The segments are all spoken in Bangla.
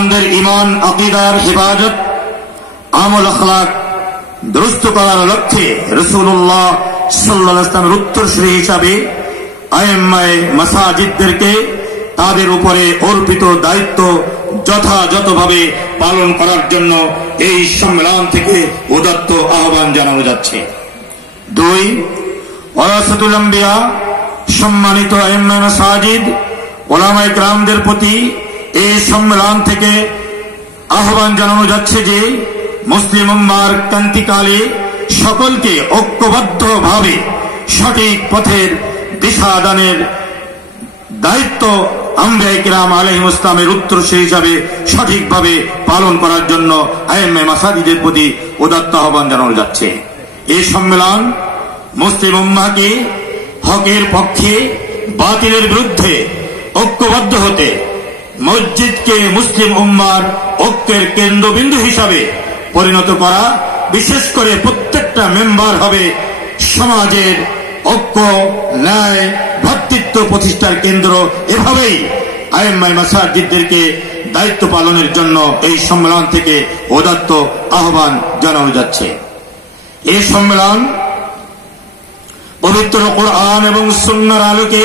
মুসলমানদের ঈমান আকীদার হেফাজত আমল আখলাক দুরুস্ত করার লক্ষ্যে রাসূলুল্লাহ সাল্লাল্লাহু আলাইহি ওয়াসাল্লামের উত্তরসূরি হিসাবে আইম্মায়ে মাসাজিদদেরকে তাদের উপরে অর্পিত দায়িত্ব যথাযথভাবে পালন করার জন্য এই সম্মেলন থেকে উদাত্ত আহ্বান জানানো যাচ্ছে। 2 ওয়ারাসাতুল আম্বিয়া সম্মানিত আইম্মায়ে মাসাজিদ উলামায়ে কেরামদের প্রতি এই সম্মেলন থেকে আহ্বান জানানো যাচ্ছে যে মুসলিম উম্মাহর ক্রান্তিকালে সকলকে ঐক্যবদ্ধভাবে সঠিক পথের দিশা দানের দায়িত্ব আম্বিয়া কিরাম আলাইহিমুস সালামের উত্তরসূরি হিসাবে সঠিকভাবে পালন করার জন্য আইম্মায়ে মাসাজিদের প্রতি উদাত্ত আহ্বান জানানো যাচ্ছে। এই সম্মেলন মুসলিম উম্মাহকে হকের পক্ষে বাতিলের বিরুদ্ধে ঐক্যবদ্ধ হতে, মসজিদকে মুসলিম উম্মাহর ঐক্যের কেন্দ্রবিন্দু হিসাবে পরিণত করা, বিশেষ করে প্রত্যেকটা মেম্বার হবে সমাজের ঐক্য, ন্যায়, ভ্রাতৃত্ব প্রতিষ্ঠার কেন্দ্র। এভাবেই আইম্মায়ে মাসাজিদদেরকে দায়িত্ব পালনের জন্য এই সম্মেলন থেকে উদাত্ত আহ্বান জানানো যাচ্ছে। এই সম্মেলন পবিত্র কোরআন এবং সুন্নাহর আলোকে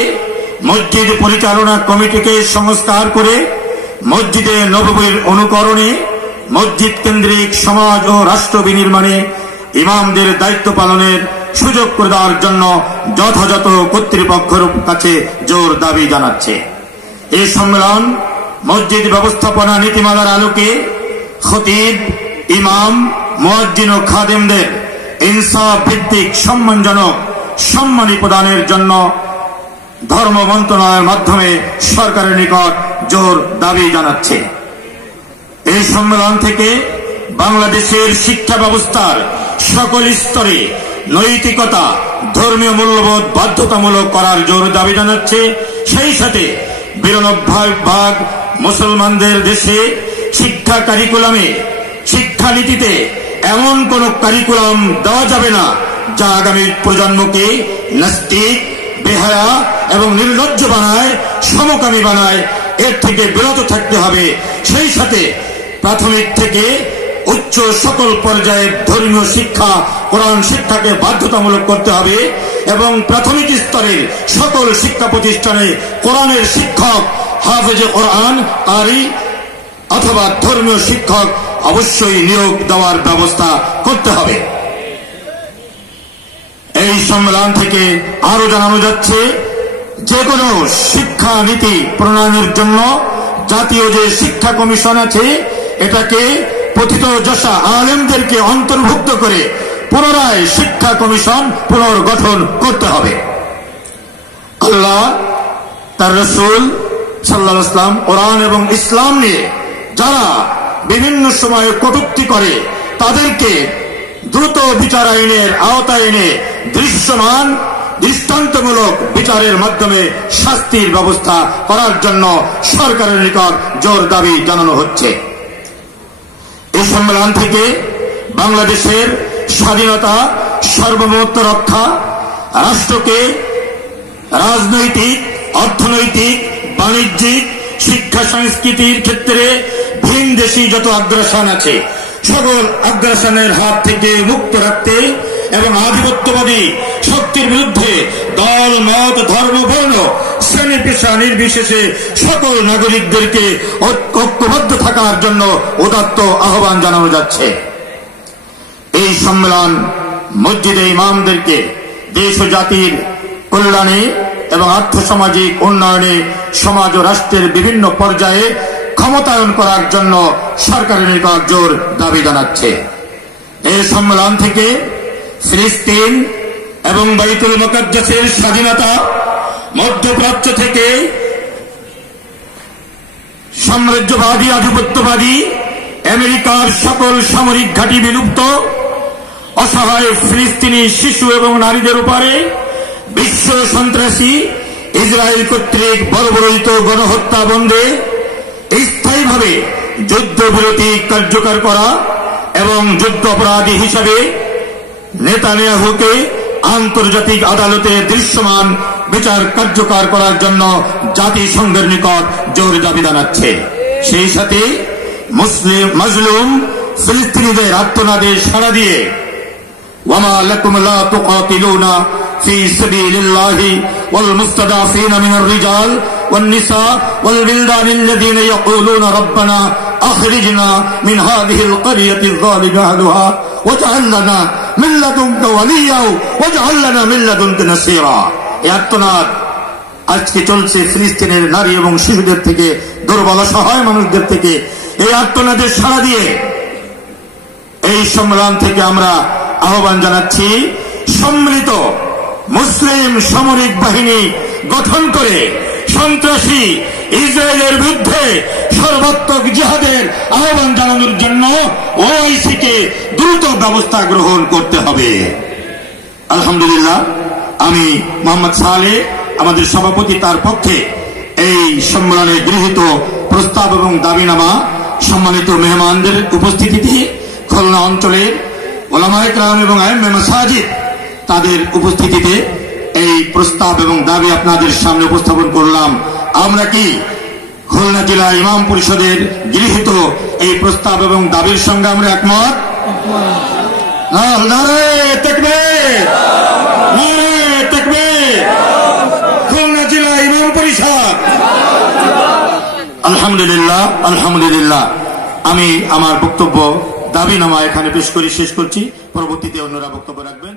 মসজিদ পরিচালনা কমিটিকে সংস্কার করে মসজিদে নববীর অনুকরণে মসজিদ কেন্দ্রিক সমাজ ও রাষ্ট্র বিনির্মাণে ইমামদের দায়িত্ব পালনের সুযোগ করে দেওয়ার জন্য যথাযথ কর্তৃপক্ষের কাছে জোর দাবি জানাচ্ছে। এই সম্মেলন মসজিদ ব্যবস্থাপনা নীতিমালার আলোকে খতিব, ইমাম, মুয়াজ্জিন ও খাদেমদের ইনসাফ ভিত্তিক সম্মানজনক সম্মানী প্রদানের জন্য ধর্ম মন্ত্রণালয়ের মাধ্যমে সরকারের নিকট জোর দাবি জানাচ্ছে। এই সম্মেলন থেকে বাংলাদেশের শিক্ষা ব্যবস্থার সকল স্তরে নৈতিকতা, ধর্মীয় মূল্যবোধ বাধ্যতামূলক করার জোর দাবি জানাচ্ছে। সেই সাথে 92% মুসলমানদের দেশে শিক্ষা কারিকুলামে, শিক্ষানীতিতে এমন কোন কারিকুলাম দেওয়া যাবে না যা আগামী প্রজন্মকে নাস্তিক, বেহায়া এবং নির্লজ্জ বানায়, সমকামী বানায়। এর থেকে বিরত থাকতে হবে। সেই সাথে প্রাথমিক থেকে উচ্চ সকল পর্যায়ের ধর্মীয় শিক্ষা, কোরআন শিক্ষাকে বাধ্যতামূলক করতে হবে এবং প্রাথমিক স্তরের সকল শিক্ষা প্রতিষ্ঠানে কোরআনের শিক্ষক, হাফেজে কোরআন, কারি অথবা ধর্মীয় শিক্ষক অবশ্যই নিয়োগ দেওয়ার ব্যবস্থা করতে হবে। এই সম্মেলন থেকে আরো জানানো যাচ্ছে, যে কোনো শিক্ষা নীতি প্রণয়নের জন্য জাতীয় যে শিক্ষা কমিশন আছে, এটাকে পতিতযশা আলেমদেরকে অন্তর্ভুক্ত করে পুনরায় শিক্ষা কমিশন পুনর্গঠন করতে হবে। আল্লাহ, তার রাসূল সাল্লাল্লাহু আলাইহি ওয়াসাল্লাম কোরআন এবং ইসলাম নিয়ে যারা বিভিন্ন সময়ে কটূক্তি করে, তাদেরকে দ্রুত বিচার আইনের আওতায় এনে দৃশ্যমান, দৃষ্টান্তমূলক বিচারের মাধ্যমে শাস্তির ব্যবস্থা করার জন্য সরকারের নিকট জোর দাবি জানানো হচ্ছে। এই সম্মেলন থেকে বাংলাদেশের স্বাধীনতা, সার্বভৌমত্ব রক্ষা, রাষ্ট্রকে রাজনৈতিক, অর্থনৈতিক, বাণিজ্যিক, শিক্ষা সংস্কৃতির ক্ষেত্রে ভিনদেশী যত আগ্রাসন আছে, সকল আগ্রাসনের হাত থেকে মুক্ত রাখতে এবং আধিপত্যবাদী শক্তির বিরুদ্ধে দল, মত, ধর্ম, বর্ণ, শ্রেণী পেশা নির্বিশেষে সকল নাগরিকদেরকে ঐক্যবদ্ধ থাকার জন্য উদাত্ত আহ্বান জানানো যাচ্ছে। এই সম্মেলন মসজিদে ইমামদেরকে দেশ ও জাতির কল্যাণে এবং আর্থসামাজিক উন্নয়নে সমাজ ও রাষ্ট্রের বিভিন্ন পর্যায়ে ক্ষমতায়ন করার জন্য সরকারের নিকট জোর দাবি জানাচ্ছে। এই সম্মেলন থেকে ফিলিস্তিন এবং বাইতুল মুকাদ্দাসের স্বাধীনতা, মধ্যপ্রাচ্য থেকে সাম্রাজ্যবাদী, আধিপত্যবাদী আমেরিকার সকল সামরিক ঘাঁটি বিলুপ্ত, অসহায় ফিলিস্তিনি শিশু এবং নারীদের উপরে বিশ্ব সন্ত্রাসী ইসরায়েল কর্তৃক বর্বরোচিত গণহত্যা বন্ধে স্থায়ীভাবে যুদ্ধবিরতি কার্যকর করা এবং যুদ্ধ অপরাধী হিসাবে নেতানিয়াহুকে আন্তর্জাতিক আদালতে দৃশ্যমান বিচার কার্যকর করার জন্য জাতিসংঘের নিকট জোর দাবি জানাচ্ছে। সেই সাথে মুসলিম মাজলুম ফিলিস্তিনিদের আর্তনাদে সাড়া দিয়ে ওয়ামা লাকুম লা তুকাতিলুনা ফি সাবিলিল্লাহি ওয়াল মুস্তাদাফিন মিনার রিজাল ওয়ান নিসা ওয়াল বিলদান আল্লাযীনা ইয়াকুলুনা রাব্বানা আখরিজনা মিন হাযিহিল ক্বরিয়াতি যালিমি আহলুহা ওয়াজআল লানা মিন লাদুনকা ওয়ালিয়্যা ওয়াজআল লানা মিন লাদুনকা নাসীরা। এই আর্তনাদ আজকে চলছে ফিলিস্তিনের নারী এবং শিশুদের থেকে, দুর্বল অসহায় মানুষদের থেকে। এই আর্তনাদের সাড়া দিয়ে এই সম্মেলন থেকে আমরা আহ্বান জানাচ্ছি, সম্মিলিত মুসলিম সামরিক বাহিনী গঠন করে সন্ত্রাসী ইসরায়েলের বিরুদ্ধে সর্বাত্মক জিহাদের আহ্বান জানানোর জন্য ওআইসিকে দ্রুত ব্যবস্থা গ্রহণ করতে হবে। আলহামদুলিল্লাহ, আমি মোহাম্মদ সালেহ আমাদের সভাপতি, তার পক্ষে এই সম্মেলনে গৃহীত প্রস্তাব এবং দাবিনামা সম্মানিত মেহমানদের উপস্থিতিতে খুলনা অঞ্চলের উলামায়ে কেরাম এবং আইম্মে মাসাজিদ তাদের উপস্থিতিতে এই প্রস্তাব এবং দাবি আপনাদের সামনে উপস্থাপন করলাম। আমরা কি খুলনা জেলা ইমাম পরিষদের গৃহীত এই প্রস্তাব এবং দাবির সঙ্গে আমরা একমত? নারে তাকবীর, নারে তাকবীর। খুলনা জেলা ইমাম পরিষদ। আলহামদুলিল্লাহ, আলহামদুলিল্লাহ। আমি আমার বক্তব্য দাবিনামা এখানে পেশ করে শেষ করছি। পরবর্তীতে অন্যরা বক্তব্য রাখবেন।